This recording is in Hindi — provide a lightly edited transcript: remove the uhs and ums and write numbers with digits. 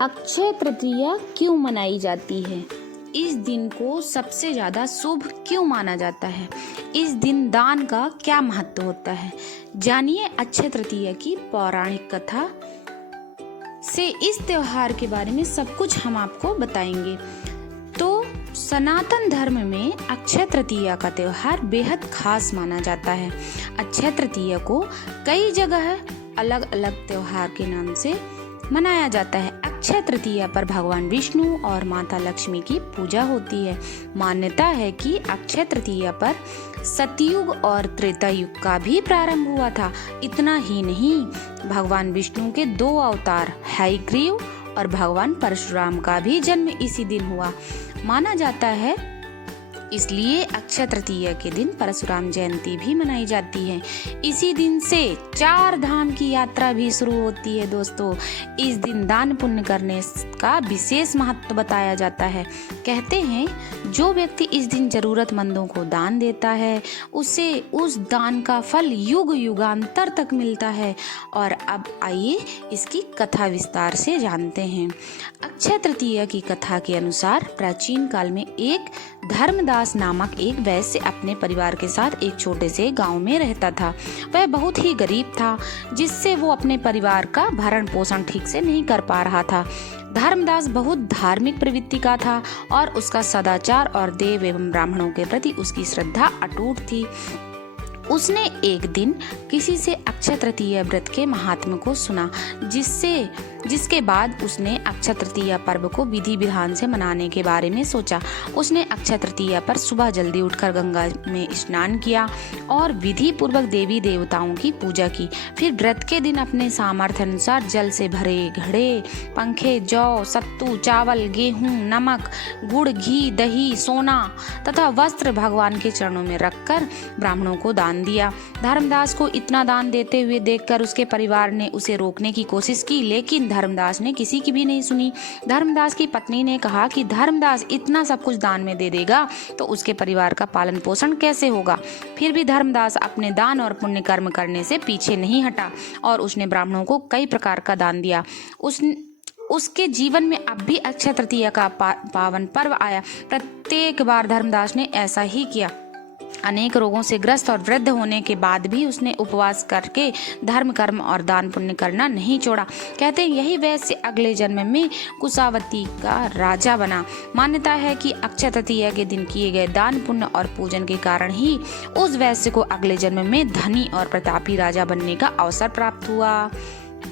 अक्षय तृतीया क्यों मनाई जाती है? इस दिन को सबसे ज़्यादा शुभ क्यों माना जाता है? इस दिन दान का क्या महत्व होता है? जानिए अक्षय तृतीया की पौराणिक कथा से इस त्योहार के बारे में सब कुछ हम आपको बताएंगे। तो सनातन धर्म में अक्षय तृतीया का त्योहार बेहद खास माना जाता है। अक्षय तृतीया को कई जगह अलग अलग त्योहार के नाम से मनाया जाता है। अक्षय तृतीया पर भगवान विष्णु और माता लक्ष्मी की पूजा होती है। मान्यता है कि अक्षय तृतीया पर सतयुग और त्रेता युग का भी प्रारंभ हुआ था। इतना ही नहीं, भगवान विष्णु के दो अवतार हयग्रीव और भगवान परशुराम का भी जन्म इसी दिन हुआ माना जाता है। इसलिए अक्षय तृतीया के दिन परशुराम जयंती भी मनाई जाती है। इसी दिन से 4 धाम की यात्रा भी शुरू होती है। दोस्तों, इस दिन दान पुण्य करने का विशेष महत्व बताया जाता है। कहते हैं जो व्यक्ति इस दिन जरूरतमंदों को दान देता है उसे उस दान का फल युग युगांतर तक मिलता है। और अब आइए इसकी कथा विस्तार से जानते हैं। अक्षय तृतीया की कथा के अनुसार प्राचीन काल में एक धर्मदास नामक एक वैश्य अपने परिवार के साथ एक छोटे से गांव में रहता था। वह बहुत ही गरीब था, जिससे वो अपने परिवार का भरण पोषण ठीक से नहीं कर पा रहा था। धर्मदास बहुत धार्मिक प्रवृत्ति का था और उसका सदाचार और देव एवं ब्राह्मणों के प्रति उसकी श्रद्धा अटूट थी। उसने एक दिन किसी से अक्षय तृतीया व्रत के महात्म्य को सुना, जिसके बाद उसने अक्षय तृतीया पर्व को विधि विधान से मनाने के बारे में सोचा। उसने अक्षय तृतीया पर सुबह जल्दी उठकर गंगा में स्नान किया और विधि पूर्वक देवी देवताओं की पूजा की। फिर व्रत के दिन अपने सामर्थ्य अनुसार जल से भरे घड़े, पंखे, जौ, सत्तू, चावल, गेहूं, नमक, गुड़, घी, दही, सोना तथा वस्त्र भगवान के चरणों में रखकर ब्राह्मणों को दान दिया। धर्मदास को इतना दान देते हुए देखकर उसके परिवार ने उसे रोकने की कोशिश की, लेकिन धर्मदास ने किसी की भी नहीं सुनी। धर्मदास की पत्नी ने कहा कि धर्मदास इतना सब कुछ दान में दे देगा तो उसके परिवार का पालन पोषण कैसे होगा। फिर भी धर्मदास अपने दान और पुण्य कर्म करने से पीछे नहीं हटा और उसने ब्राह्मणों को कई प्रकार का दान दिया। उसके जीवन में अब भी अक्षय तृतीया का पावन पर्व आया। प्रत्येक बार धर्मदास ने ऐसा ही किया। अनेक रोगों से ग्रस्त और वृद्ध होने के बाद भी उसने उपवास करके धर्म कर्म और दान पुण्य करना नहीं छोड़ा। कहते हैं यही वैश्य अगले जन्म में कुशावती का राजा बना। मान्यता है कि अक्षय तृतीया के दिन किए गए दान पुण्य और पूजन के कारण ही उस वैश्य को अगले जन्म में धनी और प्रतापी राजा बनने का अवसर प्राप्त हुआ।